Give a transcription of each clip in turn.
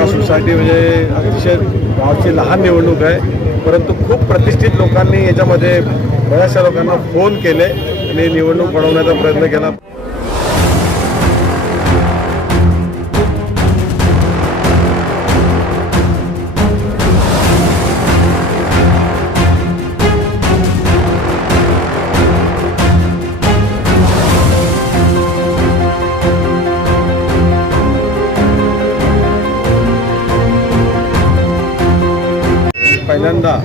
एका सोसायटी म्हणजे अतिशय गावची लहान निवडणूक आहे. परंतु खूप प्रतिष्ठित लोकांनी याच्यामध्ये बऱ्याचशा लोकांना फोन केले आणि निवडणूक बनवण्याचा प्रयत्न केला. पहिल्यांदा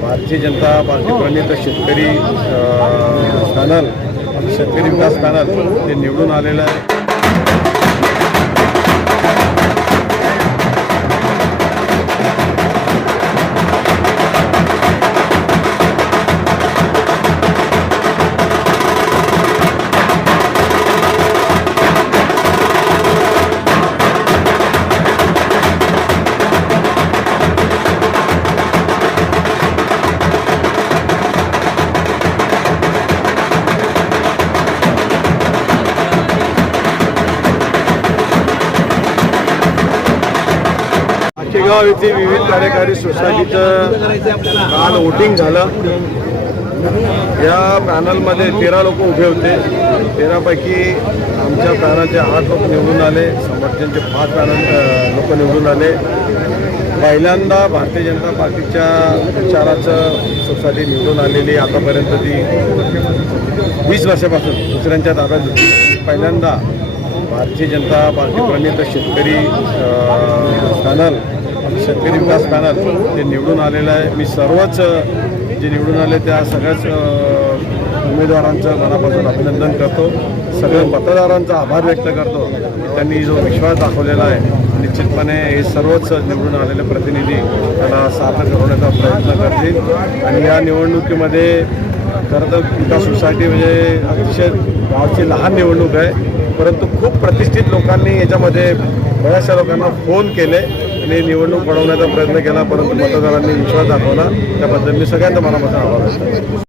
भारतीय जनता पार्टी प्रणित शेतकरी पॅनल शेतकरी विकास पॅनल ते निवडून आलेलं आहे. आखेगाव येथे विविध कार्यकारी सोसायटीचं काल वोटिंग झालं. या पॅनलमध्ये तेरा लोक उभे होते. तेरापैकी आमच्या पॅनलचे आठ लोक निवडून आले. समर्थनचे पाच पॅनल लोक निवडून आले. पहिल्यांदा भारतीय जनता पार्टीच्या प्रचाराचं सोसायटी निवडून आलेली आतापर्यंत ती वीस वर्षापासून दुसऱ्यांच्या ताब्यात होती. पहिल्यांदा भारतीय जनता पार्टी प्रणित शेतकरी पॅनल शेतकरी विकास पॅनल ते निवडून आलेलं आहे. मी सर्वच जे निवडून आले त्या सगळ्याच उमेदवारांचं मनापासून अभिनंदन करतो. सगळ्या मतदारांचा आभार व्यक्त करतो त्यांनी जो विश्वास दाखवलेला आहे. निश्चितपणे हे सर्वच निवडून आलेले प्रतिनिधी त्याला सार्थ करण्याचा प्रयत्न करतील. आणि या निवडणुकीमध्ये खरं तर विकास सोसायटी म्हणजे अतिशय गावची लहान निवडणूक आहे. परंतु खूप प्रतिष्ठित लोकांनी याच्यामध्ये बऱ्याचशा लोकांना फोन केले. आणि निवडणूक बनवण्याचा प्रयत्न केला परंतु मतदारांनी विश्वास दाखवला. त्याबद्दल मी सगळ्यांचा मनापासून आभार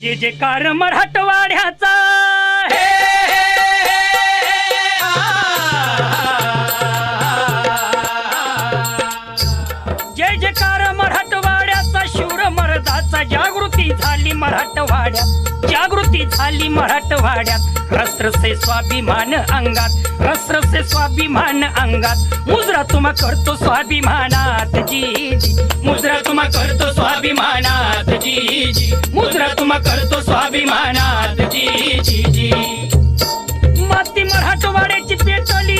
जे जे कार मराठवाड्याचा जे जय कार मराठवाड्याचा शूर मर्दाचा जागृती झाली मराठवाड्यात. जागृती झाली मराठवाड्यात. रस्रसे स्वाभिमान अंगात रस्रसे स्वाभिमान अंगात. मुजरा तुम्हा करतो स्वाभिमानात जी जी मुजरा तुम्हा करतो स्वाभिमानात जी जी करतो स्वाभिमानात जी जी जी माती मराठवाड्याची पेटली.